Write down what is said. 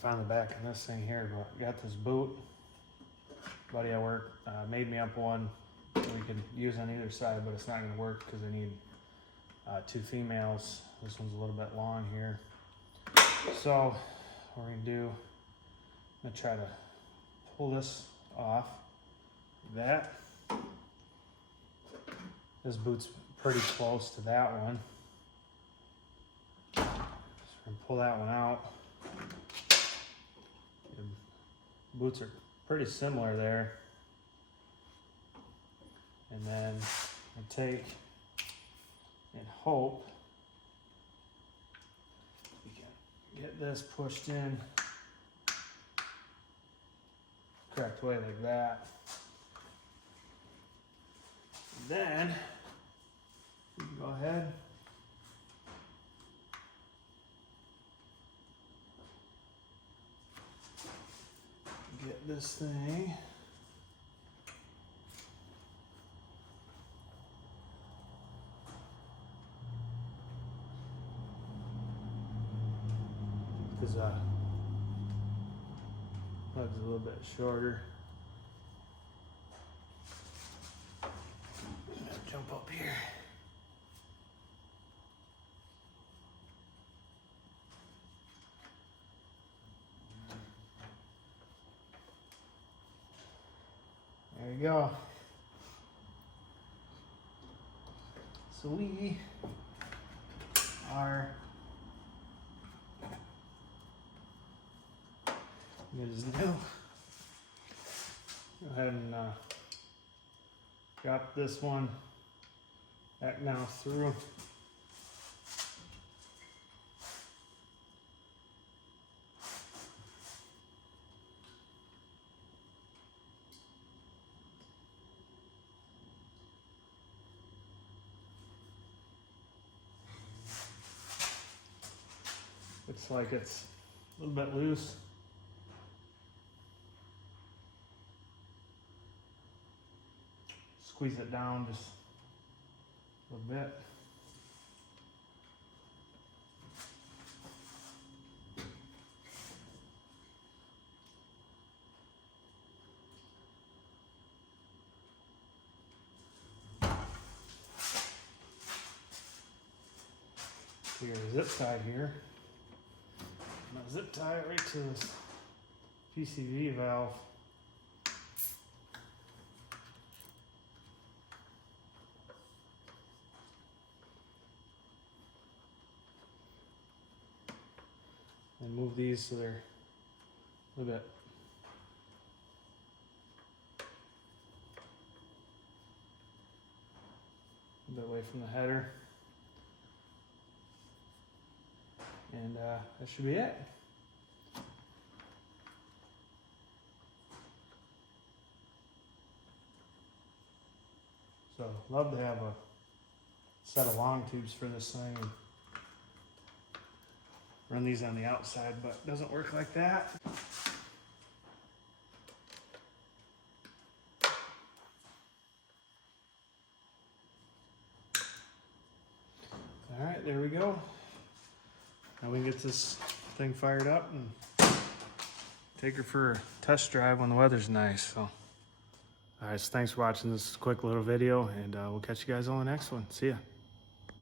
find the back on this thing here, but I got this boot. Buddy at work made me up one we could use on either side, but it's not going to work because I need 2 females. This one's a little bit long here. So what we're going to do, I'm going to try to pull this off. That. This boot's pretty close to that one. So we're going to pull that one out. The boots are pretty similar there. And then I take and hope we can get this pushed in correct way like that. And then we can go ahead and get this thing because leg's a little bit shorter. I'm gonna jump up here. There you go. So we are good as new. Go ahead and got this one back now through. Looks like it's a little bit loose. Squeeze it down just a little bit. Your zip tie here. I'm gonna zip tie it right to this PCV valve. And move these so they're a little bit away from the header. And that should be it. So love to have a set of long tubes for this thing and run these on the outside, but it doesn't work like that. All right, there we go. Now we can get this thing fired up and take her for a test drive when the weather's nice. So, all right, so thanks for watching this quick little video, and we'll catch you guys on the next one. See ya.